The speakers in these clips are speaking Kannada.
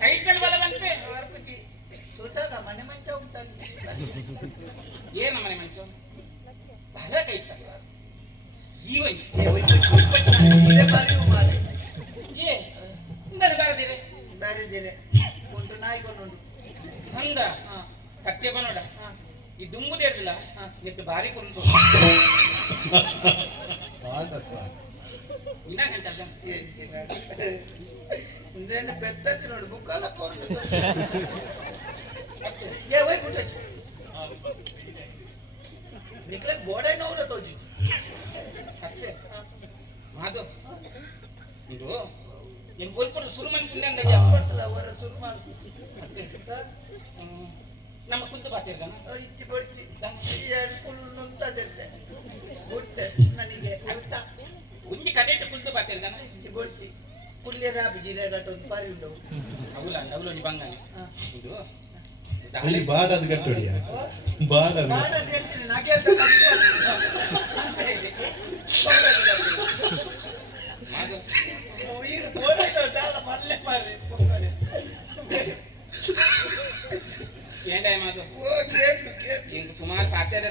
ಕೈತಲ್ ಬಲ ಬಂತೆ ಮನೆ ಮಂಚ ಉಂಟಲ್ಲಿ ಏನ ಮನೆ ಮಂಚ ಬಲ ಕೈತಲ್ ಬರದಿರೆ ಒಂದು ನಾಯಿಗೊಂಡು ಹಂಗ ಕತ್ತೆ ಬನೋಡ ಈ ದುಂಬುದೇ ಇರಲಿಲ್ಲ ನಿಟ್ಟು ಬಾರಿ ಕೊಂಡು ಇಂದೇನು ಬೆತ್ತತ್ತಿ ನೋಡಿ ಮುಕ್ಕಾಲ ನಿಕ್ಲೆ ಗೋಡೆ ನೋಡ ತೋಜಿ ಅಷ್ಟೇ ಮಾದು ಇದು ಏನು ಬೋಲ್ಪಡ ಶುರು ಮಾಡ್ತೀನಿ ಅಂದಾಗ ಅವರ ಶುರು ಮಾಡ್ತೀನಿ ನಮ್ಮ ಕುಂತು ಬಾತಿರ್ಗಾನ ಇಚ್ಚಿ ಬಡಿಸಿ ಫುಲ್ ನುಂತದಿರ್ತೆ ಗುಟ್ಟೆ ನನಗೆ ಅರ್ಥ ಒಂಜಿ ಕಡೆಟ್ಟು ಕುಂತು ಬಾತಿರ್ಗಾನ ಇಚ್ಚಿ ಬಡಿಸಿ ಕುಲ್ಯ ರಾಬಿ ಜಿರೆ ಗಟ್ಟೊಂದು ಪಾರಿ ಉಂಟವು ಅವಳು ನಿ ಬಂಗಾನೆ ಇದು ಬಾಡದ ಗಟ್ಟೊಡಿಯ ಬಾಡದ ಹೇಳ್ತೀನಿ ನಗೆ ಅಂತ ಈಗ ಮರಲೆ ಮಾರಿ ಸುಮಾರು ಪಾತ್ರೆ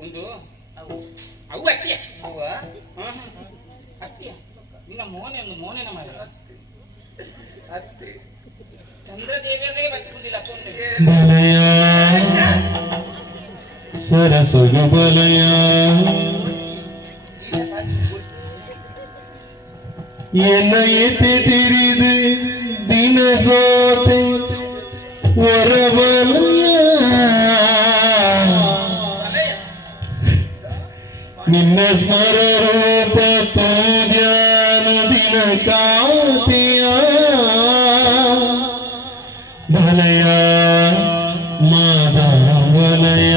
ಒಂದು ಅವು ಅತ್ತಿಯ ಅತ್ತಿಯ ನಿನ್ನ ಮೋನೇನ ಮಾಡಿ ಚಂದ್ರದೇವಿಯದೇ ಬಚ್ಚಿಕೊಂಡಿಲ್ಲ ಸರಸೊಗು ಬಲಯ ಎನ್ನ ಎತ್ತೆ ತಿರಿದು ದಿನ ಸೋತೆ ಹೊರಬಲಯ ನಿನ್ನ ಸ್ಮರ ರೂಪ ತೋದ್ಯಾನ ದಿನ ಕಾತಿಯ ಬಲಯ ಮಾಧವಲಯ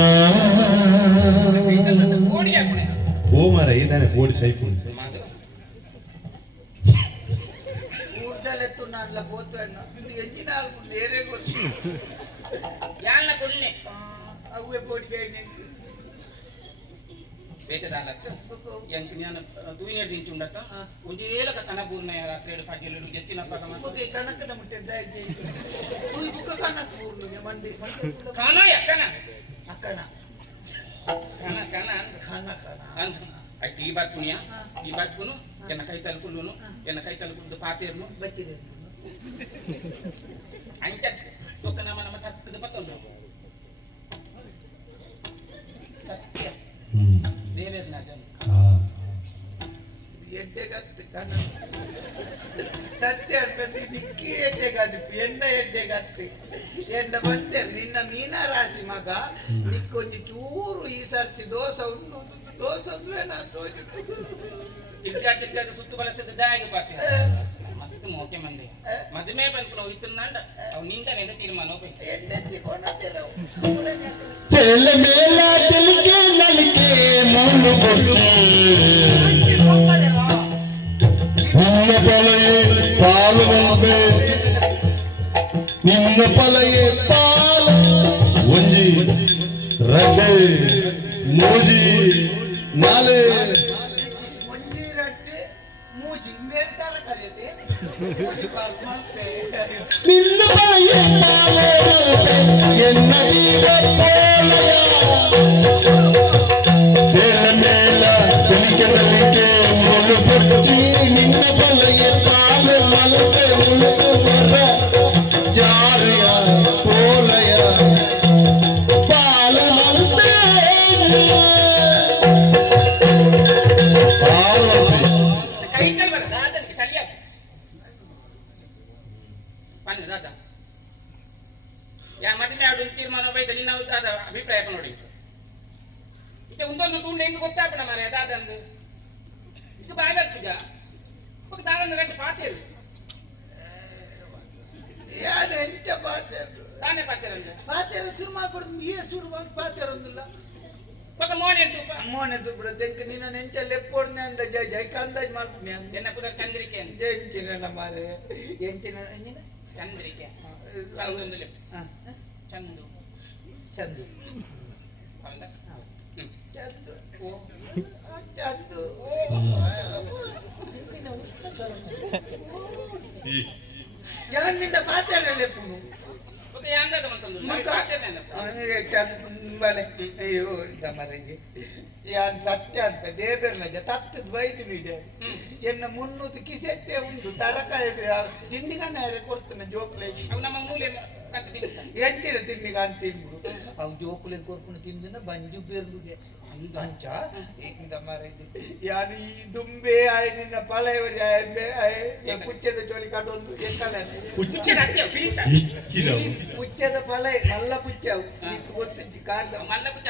ಓ ಮರ ಇದ್ದಾನೆ ಕೋಡಿ ಸೈಪು ಊರ್ದಲೆತ್ತು ನಾನ್ಲ ಬೋತಣ್ಣ ಎಂಜಿನ ಬೇರೆ ಗೊತ್ತು ಯಾನ್ನ ಕೊಡ್ನೆ ಅವೇ ಬೋಡಿಗೆ ಬೇಟದಾಲತ್ತು ಎಂಟು ಜ್ಞಾನ ತೂಯಿನ ದಿಂಚು ಉಂಡತ್ತ ಉಂಜೇಲಕ ಕನಬೂರ್ನ ರಾತ್ರಿ ಪಗೆಲು ಎತ್ತಿನ ಪಗಮ ಓಕೆ ಕನಕದ ಮುಟ್ಟಿದ್ದ ತೂಯಿ ಬುಕ್ಕ ಕನಕ ಬೂರ್ನು ಮಂದಿ ಕಾನ ಯಕ್ಕನ ಅಕ್ಕನ ಕಾನ ಕಾನ ಕಾನ ಕಾನ ಈ ಬಾತ್ಕುನಿಯ ಈ ಬಾತ್ಕುನು ಎನ್ನ ಕೈ ತಲುಕುನು ಎನ್ನ ಕೈ ತಲುಕುದು ಪಾತೇರ್ನು ಬಚ್ಚಿದೆ ಅಂಚ ತೋಕ ನಮ್ಮ ತಪ್ಪದ ಪತ್ತೊಂದು ಸತ್ಯ ದೇವೇದ್ನ ಜನ ಎಡ್ಡೆಗತ್ತೆ ಕಣ ಸತ್ಯ ಅಂತ ನಿಕ್ಕಿ ಎಡ್ಡೆಗತ್ತೆ ಎಣ್ಣ ಎಡ್ಡೆಗತ್ತೆ ಎಣ್ಣ ಬಂತೆ ನಿನ್ನ ಮೀನ ರಾಶಿ ಮಗ ನಿಕ್ಕೊಂದು ಚೂರು ಈ ಸರ್ತಿ ದೋಸ ಉಂಟು ದೋಸ ಅಂದ್ರೆ ನಾನು ಟಿಕ್ಕ ಸುತ್ತು ಬಳಸಿದ ಜಾಗ ಪಾತಿ ಮಸ್ತ್ ಮೋಕೆ ಮಂದಿ ಮದುವೆ ಬಂತು ನಾವು ಇತ್ತಂಡ ಅವು ನಿಂತ ನೆಗ ತೀರ್ಮಾನ ಹೋಗ್ಬೇಕು ಎಣ್ಣೆತ್ತಿ ಕೊಂಡತ್ತಿರವು ಚೆಲ್ಲ ಮೇಲ ತೆಲಿಗೆ ನಲಿಗೆ ಮೂಲು ಕೊಟ್ಟು ನಿನ್ನ ಪಲಯೆ ಪಾಲು ಬಂದೆ ನಿನ್ನ ಪಲಯೆ ಪಾಲು ಒಂಜಿ ರಡ್ಡೆ ಮೂಜಿ ನಾಲೆ ಒಂಜಿ ರಡ್ಡೆ ಮೂಜಿ ಮೇಲ್ತಾರ ಕರೆಯದೆ ನಿನ್ನ ಪಲಯೆ ಪಾಲು ಎನ್ನ ಜೀವ ಪೋಲಯ ಚೆಲ್ಲ ಮೇಲ ತೆಲಿಗೆ ನಲಿಗೆ ಮೂಲು ಕೊಟ್ಟು ನಿನ್ನ ಪಲಯೆ ಪಾಲು ಮಲತೆ ಉಳುಕು ಮರ ಜಾರಿಯ ಪೋಲಯ ಪಾಲು ಮಲತೆ ಕೈತಲ್ ಬರ ದಾದನಿಗೆ ತಲಿಯಾಗ ಬನ್ನಿ ದಾದ ಯಾ ಮದುವೆ ಆಡು ತೀರ್ಮಾನ ಬೈದಲ್ಲಿ ನಾವು ದಾದ ಅಭಿಪ್ರಾಯ ನೋಡಿ ಈಗ ಒಂದೊಂದು ತುಂಡು ಹೆಂಗೆ ಗೊತ್ತಾಪಣ ಮಾರೆ ದಾದಂದು ಇದು ಬಾಗ ಪೂಜ ದಾದಂದು ಗಂಟೆ ಪಾತೇರು ಯಾರು ಎಂಚ ಪಾತೇರು ತಾನೇ ಪಾತೇರಂದ್ರೆ ಪಾತೇರು ಶುರು ಮಾಡ್ಕೊಡು ಈ ಶುರು ಪಾತೇರೊಂದಿಲ್ಲ ಪಕ್ಕ ಮೋನೆ ತುಪ್ಪಡ ತೆಂಕ ನಿನ್ನ ನೆಂಚ ಲೆಪ್ಪೊಡ್ನೆ ಅಂದ ಜೈ ಅಂದಾಜ್ ಮಾಡ್ತೀನಿ ಎನ್ನ ಪುರ ಚಂದ್ರಿಕೆ ಅಂತ ಎಂಚಿನ ಮಾರೆ ಎಂಚಿನ ಚಂದ್ರಿಕೆ ಚಂದು ಚಂದು ಹೌದಾ ಕಾಟೇರಲ್ಲೇ ಪುನು ಮತ್ತೆ ಯಾಂದದ ಮಂತಂದು ನಾವು ಕಾಟೇರಲ್ಲ ಬಲೆ ಅಯ್ಯೋ ಗಮರಂಗೆ ಯಾನ್ ಸತ್ಯ ಅಂತ ದೇವರನ್ನ ತತ್ತದ ಬೈದು ಇದೆ ಎನ್ನ ಮುನ್ನೂರು ಕಿಸೆಟ್ಟೆ ಉಂಟು ತರಕಾರಿ ತಿಂಡಿಗನ್ನ ಕೊಡ್ತಾನೆ ಜೋಕ್ಲೆ ಅವು ನಮ್ಮ ಮೂಲೆ ಎಂಚಿನ ತಿಂಡಿಗ ಅಂತ ತಿಂದು ಅವು ಜೋಕ್ಲೆ ಕೊಡ್ಕೊಂಡು ತಿಂದಿನ ಬಂಜು ಬೇರ್ಲುಗೆ ಅಂಚ ಏಕಿಂದ ಮಾರೈತಿ ಯಾನು ಈ ದುಂಬೆ ಆಯ್ ನಿನ್ನ ಪಳೆಯವರಿ ಪುಚ್ಚದ ಜೋಲಿ ಕಟ್ಟೊಂದು ಎಕ್ಕಲ ಪುಚ್ಚದ ಪಳೆ ಮಲ್ಲ ಪುಚ್ಚ ಗೊತ್ತಿದ್ದು ಕಾಡ್ದ ಮಲ್ಲ ಪುಚ್ಚ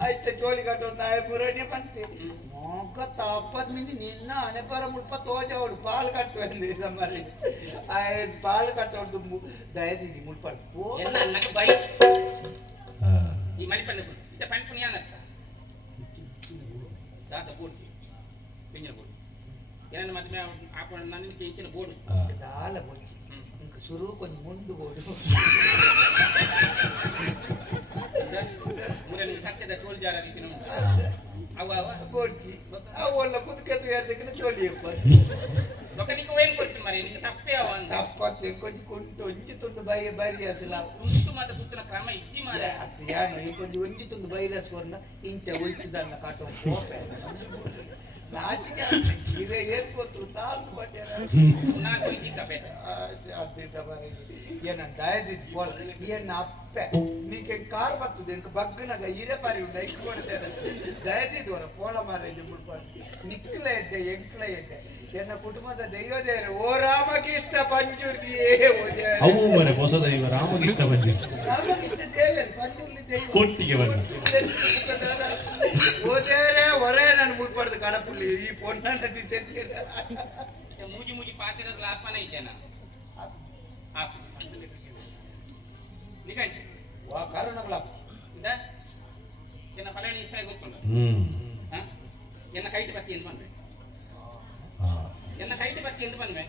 ಆಯ್ತು ಜೋಲಿ ಕಟ್ಟೊಂದು ಆಯ ಪುರಾಣಿ ಬಂತೆ ಮೋಕ ತಪ್ಪದ್ ಮಿಂದಿ ನಿನ್ನ ಅನೆಪರ ಮುಲ್ಪ ತೋಜವಳು ಪಾಲು ಕಟ್ಟುವಂದು ಸಮಾರಿ ಆಯ್ ಪಾಲು ಕಟ್ಟೋದು ದಯದಿದ್ದಿ ಮುಲ್ಪಡ್ತು ನನಗೆ ಬೈ ಈ ಮನೆ ಪಂಡ ಇದು ಪಂಡ ಪುಣ್ಯಾನತ್ತ ದಾದ ಬೋರ್ಡ್ ಪಿಂಜನ ಬೋರ್ಡ್ ಏನನ್ನ ಮತ್ತೆ ಆಪಣ ನನಗೆ ಇಂಚಿನ ಬೋರ್ಡ್ ದಾಲ ಬೋರ್ಡ್ ಶುರು ಕೊಂಚ ಮುಂದು ಬೋರ್ಡ್ ಮೂರನೇ ಸತ್ಯದ ಟೋಲ್ ಜಾರ ರೀತಿ ಅವ ಅವ ಬೋರ್ಡ್ ಅವಲ್ಲ ಕುದಕತ್ತು ಯಾದಕ್ಕೆ ಚೋಲಿಯಪ್ಪ ಲೊಕನಿಗೆ ಏನು ಕೊಡ್ತೀನಿ ಮರಿ ನಿನ್ನ ತಪ್ಪೇ ಅವ ಅಂತ ತಪ್ಪತ್ತೆ ಕೊಂಚ ಕೊಂಟು ಒಂಜಿ ತುಂಡು ಬೈ ಬರಿ ಅಸಲ ಉಂಟು ಮಾತ ಪುತ್ತನ ಕ್ರಮ ಇಜ್ಜಿ ಮಾರ ಯಾನು ಈ ಕೊಂಚ ಒಂಜಿ ತುಂಡು ಬೈರಸ್ ವರ್ಣ ಇಂಚ ಉಳಿಸಿದನ್ನ ಕಾಟೋ ಕೋಪೆ ನಾಚಿಕೆ ಇವೆ ಏರ್ಕೊತ್ತು ಸಾಲು ಪಟ್ಯಾರ ನಾಲ್ಕು ಇಂಚಿ ಕಪೆ ಅದ್ದಿದ್ದ ಬರೀ ಏನ ದಯದಿದ್ದು ಬೋಲ್ ಏನ ಅಪ್ಪೆ ನೀಕೆ ಕಾರ್ ಬರ್ತದೆ ಇಂಕ ಬಗ್ಗನಾಗ ಹಿರೇ ಪಾರಿ ಉಂಟ ಇಟ್ಕೊಡ್ತೇನೆ ದಯದಿದ್ದು ವರ ಪೋಳ ಮಾರೇಜ್ ಮುಡ್ಕೊಂಡು ನಿಕ್ಕಲ ಎಡ್ಡೆ ಎಂಕ್ಲ ಎಡ್ಡೆ ಎನ್ನ ಕುಟುಂಬದ ದೈವದೇವರು ಓ ರಾಮಕೃಷ್ಣ ಪಂಜುರ್ಲಿಯೇ ಅವು ಮರೆ ಹೊಸ ದೈವ ರಾಮಕೃಷ್ಣ ಪಂಜುರ್ಲಿ ರಾಮಕೃಷ್ಣ ದೇವರು ಪಂಜುರ್ಲಿ ದೈವ ಕೊಟ್ಟಿಗೆ ಬನ್ನಿ ಓ ದೇವರೇ ಹೊರೇ ನಾನು ಮುಟ್ಬಾರ್ದು ಕಡಪುಲ್ಲಿ ಈ ಪೊನ್ನ ಮೂಜಿ ಮೂಜಿ ಪಾತಿರೋದ್ಲ ಆತ್ಮನ ಇದ್ದೇನ ನಿಕಂಚ ವಾ ಕಾರಣಗಳ ಇಂದ ಎನ್ನ ಪಲಣಿ ಇಷ್ಟ ಗೊತ್ತುಂಟು ಎನ್ನ ಕೈಟ್ ಬತ್ತಿ ಎಂದು ಬಂದ್ರೆ ಎನ್ನ ಕೈಟ್ ಬತ್ತಿ ಎಂದು ಬಂದ್ರೆ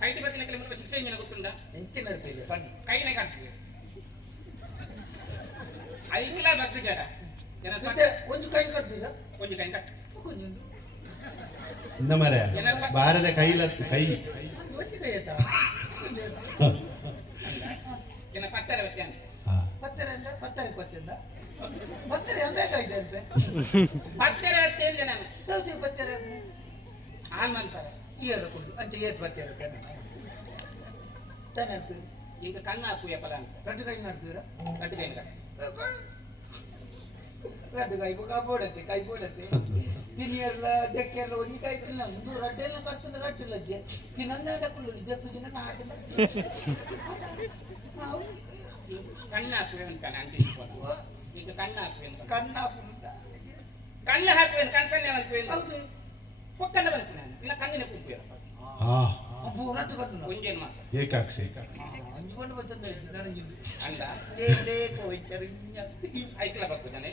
ಕೈಟ್ ಬತ್ತಿನ ಕೆಲವು ಶಿಕ್ಷೆ ಮೀನ ಗೊತ್ತುಂಟ ಎಂಚಿನ ಕೈನೇ ಕಾಣ್ತೀವಿ ಐಕ್ಲ ಬತ್ತು ಜರ ಒಂದು ಕೈ ಕಟ್ಟಿದ ಒಂದು ಕೈ ಕಟ್ ಇಂದ ಮರೆ ಬಾರದ ಕೈಲ ಕೈ ಒಂದು ಕೈ ಆಯ್ತಾ ಏನ ಪತ್ತರ ವ್ಯಕ್ತಿ ಪತ್ತರ ಅಂದ್ರೆ ಪತ್ತರ ಕೊಟ್ಟಿದ್ದ ಪತ್ತರ ಬೇಕಾಗಿದೆ ಅಂತೆ ಪತ್ತರ ಅಂತೇಳಿದೆ ನಾನು ಸೌತಿ ಪತ್ತರ ಹಾಲ್ ಅಂತಾರೆ ಈಯರು ಕೊಡು ಅಂತ ಏತ್ ಪತ್ತರ ತಾನೆ ಈಗ ಕಣ್ಣು ಹಾಕುವ ಪದ ಅಂತ ಗಡ್ಡು ಕೈ ಮಾಡ್ತೀರಾ ಗಡ್ಡು ಕೈ ಗಡ್ಡು ಕೈ ಬೋಡತ್ತೆ ತಿನಿಯರ್ಲ ಡೆಕ್ಕೆಲ್ಲ ಒಂದು ಕೈ ತಿನ್ನ ಒಂದು ರಡ್ಡೆಲ್ಲ ಕಟ್ತಂದ ರಡ್ಡಿಲ್ಲ ತಿನ್ನಂದಾಡಕ್ಕುಳ್ಳು ಜತ್ತು ದಿನ ನಾಟಿಲ್ಲ ಕಣ್ಣು ಹಾಕುವೆ ಅಂತಾನೆ ಅಂತ ಈಗ ಕಣ್ಣು ಹಾಕುವೆ ಅಂತ ಕಣ್ಣು ಹಾಕುವೆ ಕಣ್ಸನ್ನೆ ಹಾಕುವೆ ಹೌದು ಪೊಕ್ಕಂಡ ಬಂತು ನಾನು ಇಲ್ಲ ಕಣ್ಣಿನ ಕೂಪು ರಡ್ಡು ಕಟ್ಟು ಒಂಜೇನು ಮಾತ್ರ ಏಕಾಕ್ಷಿ ಅಂಜುಕೊಂಡು ಬಂತಂದ ಅಂದ ಬೇಕು ಹೋಯ್ತಾರೆ ಐಕ್ಲ ಬರ್ತದಾನೆ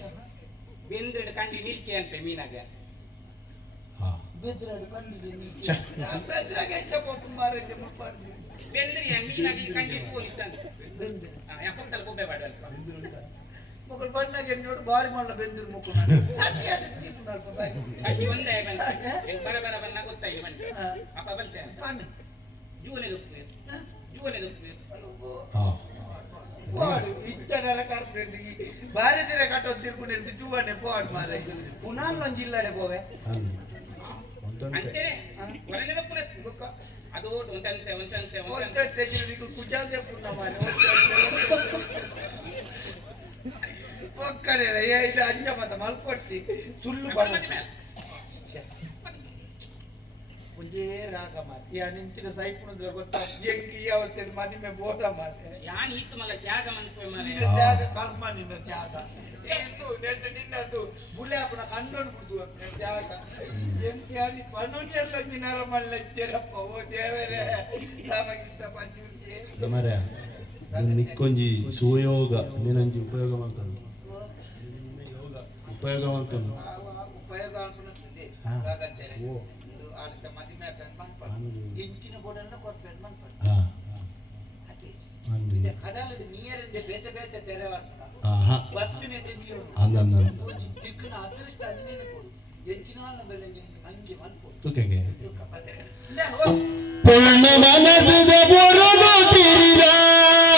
ಬೆಂದ್ರೆ ಕಂಡಿ ನೀರ್ಕೆ ಅಂತೆ ಮೀನಾಗ ಬೆದ್ರಾಡು ಕಂಡಿದೆ ಬೆದ್ರಾಗ ಎಂತ ಕೊಟ್ಟು ಮಾರೈತೆ ಮುಪ್ಪಾಡ್ದು ಬೆಂದ್ರಿಯ ಮೀನಾಗಿ ಕಂಡಿ ಹೋಗಿತ್ತಂತೆ ಬೆಂದ್ರೆ ಯಾಕೊಂತಲ್ಲ ಕೊಬ್ಬೆ ಬಾಡಲ್ಲ ಮಕ್ಕಳು ಬಣ್ಣಗೆ ನೋಡು ಬಾರಿ ಮಾಡಲ ಬೆಂದಿರು ಮುಕ್ಕಳು ಅಜ್ಜಿ ಒಂದೇ ಬಂದ ಬರ ಬರ ಬನ್ನ ಗೊತ್ತಾಗಿ ಬಂದ ಅಪ್ಪ ಬಂತೆ ಜೂವನೆ ದುಪ್ಪು పోడు ఇచ్చడల కార్పొరేట్ భారీ తీర కట్ట తిరుకునేది చూడండి పోడు మా దగ్గర పునాల్లో జిల్లాడే పోవే అంటే ಅದು ಒಂದಂತೆ నీకు కుజాలు చెప్పుకున్నామా ఒక్కడే ఇది అంజమత మల్కొట్టి తుళ్ళు मुझे रागा मार या निंचिನ ಸೈಪುಣದ ಗೊತ್ತಾ ಎಂಗಿ ಅವತ್ತೆ ಮನೆ ಬೋಟ ಮಾತೆ ಯಾನ್ ಇತ್ತು ಮಗ ತ್ಯಾಗ ಮನ್ಸೆ ಮಾರೆ ತ್ಯಾಗ ಕರ್ಮ ನಿನ್ನ ತ್ಯಾಗ ಏನು ನೆಟ್ಟ ನಿನ್ನದು ಬುಲೆ ಅಪ್ಪನ ಕಣ್ಣೊಂದು ಬಿಡು ತ್ಯಾಗ ಎಂತಿ ಆದಿ ಪನ್ನೊಂದೆಲ್ಲ ದಿನಾರ ಮಲ್ಲಚ್ಚರಪ್ಪ ಓ ದೇವರೇ ನಮಗಿಂತ ಪಂಚುರ್ಗೆ ನಮರೆ ನಿಕ್ಕೊಂಜಿ ಸುಯೋಗ ನಿನಂಜಿ ಉಪಯೋಗ ಮಾಡ್ತಾನೆ ಉಪಯೋಗ ಮಾಡ್ತಾನೆ ಉಪಯೋಗ ಅನ್ಸುತ್ತೆ ಹಾಗಂತೇನೆ ಓ ಆತ ಮದಿಮೆ ಪೆನ್ಮನ್ ಎಂಚಿನ ಬೋಡನ್ನ ಕೊರ್ಪೆನ್ ಮನ್ಪನ್ ಹಾಗೆ ಇದೆ ಕಡಲದ ನೀರಿದೆ ಬೇತೆ ಬೇತೆ ತೆರೆವ ಬತ್ತಿನೆ ನೀರು ಅಂದನ್ನ ಚಿಕ್ಕನ ಅದೃಷ್ಟ ಅದನ್ನೇ ಕೊಡು ಎಂಚಿನ ಬೆಲೆಗೆ ನಂಗೆ ಮನ್ಪು ತೂಕೆಗೆ ಪೂರ್ಣವನ